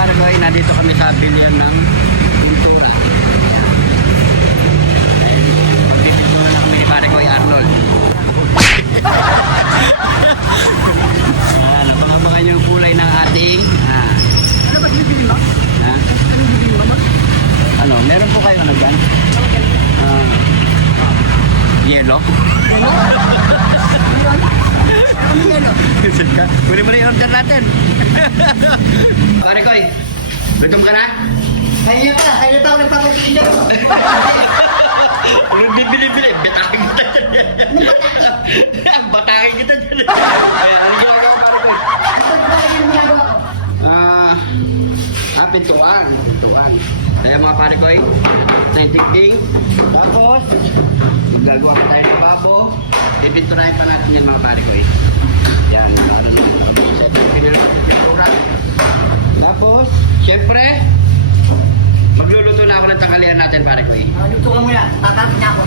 pare ko, nandito kami sa bilihan ng pintura. Dito na kami ni pare ko, Arnold. Napangabangan yung kulay ng ating Ano ba bibili mo? ha? Ano bibili mo? Ano, meron po kayo ano dyan? Yellow? Ano yan o? Kunin mo na yung order natin. Pare ko, gutom ka na? Kaya pa ako nagpapagsikin dyan o. Anong bibili-bili? Batakin kita dyan. Batakin kita dyan. Ano ginagawa pare ko? Pintuan. Kaya mga pare ko, tigting. Tapos, magagawa pa tayo ng babo. Pipinturahin pa natin yan mga pare ko. Yan, ano na. Pintura. Tapos, syempre, magluluto na ako ng tanghalian natin pare ko. Luto ka muna. Tatapos na ako.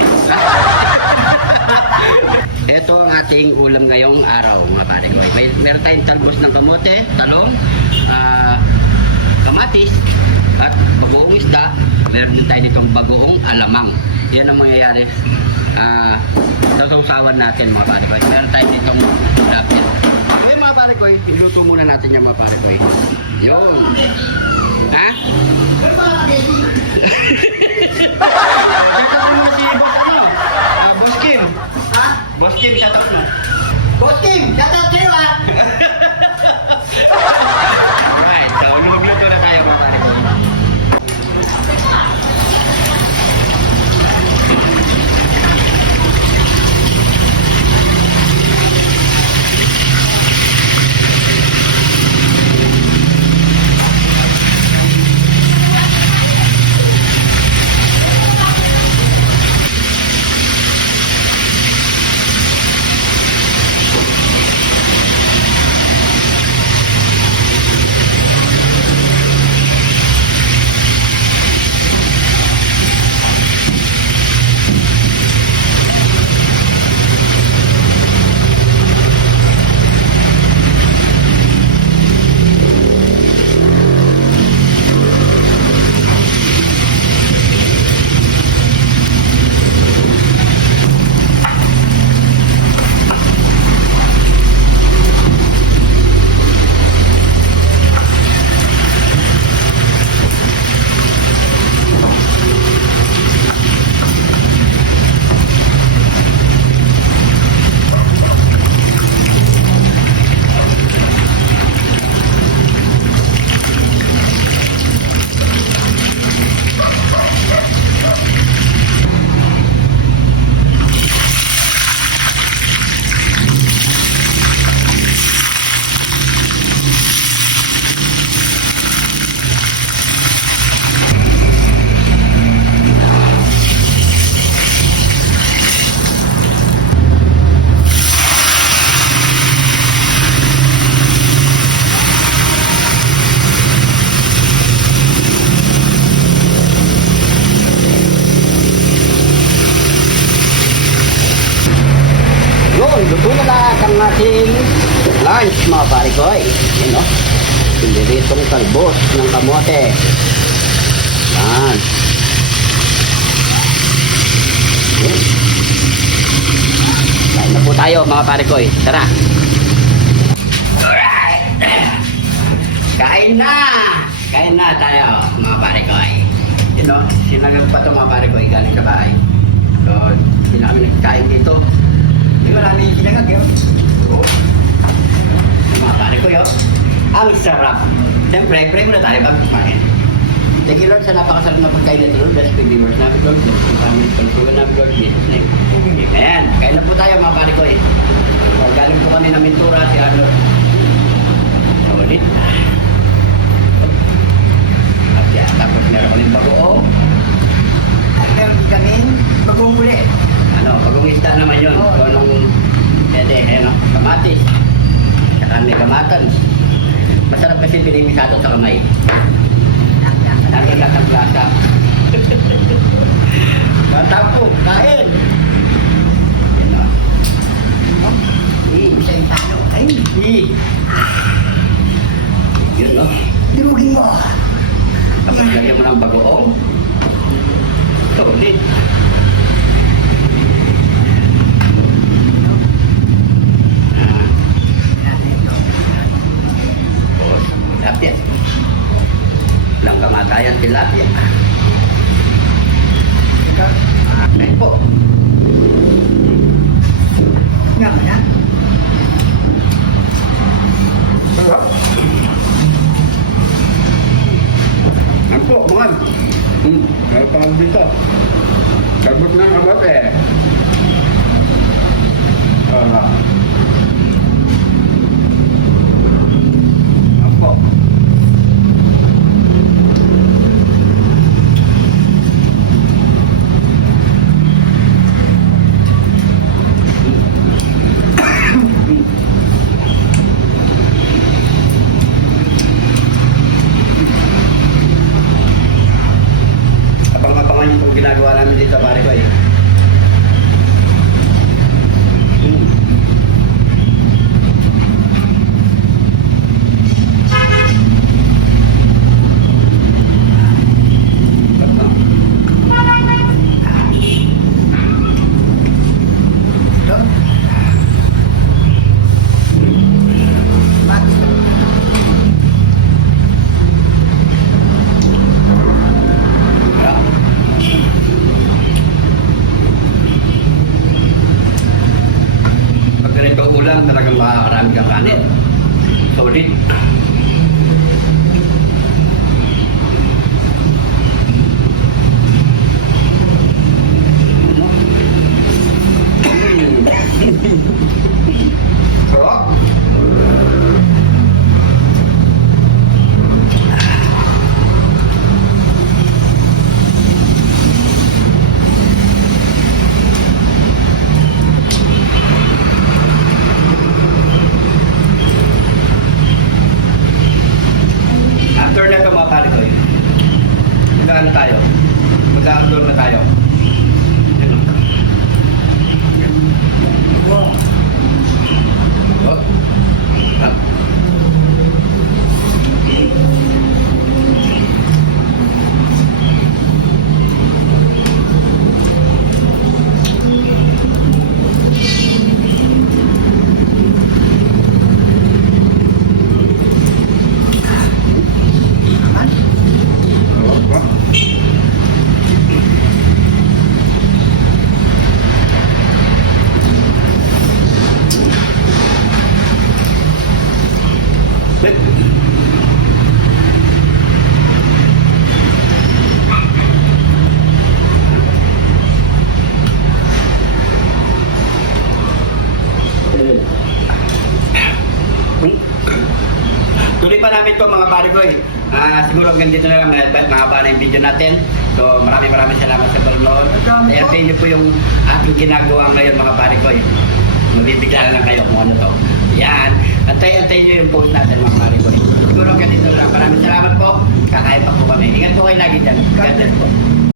Ito ang ating ulam ngayong araw mga pare ko. Meron tayong talbos ng kamote, talong, kamatis, at bagoong isda. Meron din tayo ditong bagoong alamang. Yan ang mangyayari sa sausawan natin mga pare ko. Meron tayo ditong lapit. Okay mga pare ko, iluto muna natin yan mga pare ko. Yun. Ha? Shout out mo si Boss Kim. Ha? Boss Kim, shout out mo. Boss Kim, shout out sa'yo ha. Alright, so lumagluto na tayo mga pare ko. Luto na lahat ang ating lunch mga pare ko. Yan o. Piniritong talbos ng kamote. Yan. Yan. Kain na po tayo mga pare ko. Tara. Alright. Kain na. Kain na tayo mga pare ko. Yan o. Sinagag pa ito mga pare ko. Galing sa bahay. So, hindi na kami nagkain dito. Hindi marami yung sinagag yun. Oo. Mga pare ko yun. Ang sarap. Siyempre, pray muna tayo bago kumain. Thank you Lord sa napakasarap na pagkain na Lord. Bless the viewers namin Lord. Bless the family. Pagsugan namin Lord. Jesus name. Amen. Kain na po tayo mga pare ko eh. So, galing po kami ng Mintura si Arnold. Ulit. At yan. Tapos meron kami bagoong. At meron kaming bagong muli. Ano, bagong isda naman yun. Oo. So, nung kamatis. Saka may kamatan. Masarap kasi pinimisado sa kamay. Nagkagat ang lasa. Matapos, kain! Yan o. Isa yung talo. Ay, Yun o. Durugin mo. Tapos lagyan mo ng bagoong. Solid. Ah, tapos, tilapia. Walang kamatayan tilapia. Ito. Ayun po. Nga mo na. Sarap. Ano po, mga. May pang dito. Sabot ng abot eh. Sarap. Ano po. Abang-abangan yung kung ginagawa namin dito, pare ko eh. Ito. Mat. Pag ganito ulam, talagang makarami kang kanin. Solid. Sarap. After na ito mga pare ko, magkaan na tayo. Mag-outdoor na tayo. Wow. Oh. Ah. Naman. Oh, oh. Wait. Tuloy pa namin ito mga pare ko eh. Siguro hanggang dito na lang mahaba na yung video natin. So maraming salamat sa panonood. Ayan niyo po yung aking ginagawa ngayon mga pare ko eh. Mabibigla na lang kayo kung ano to. Yan. Antay-antay niyo yung post natin mga pare ko eh. Siguro hanggang dito na lang. Maraming salamat po. Kakain pa po kami. Ingat po kayo lagi dyan. God bless po.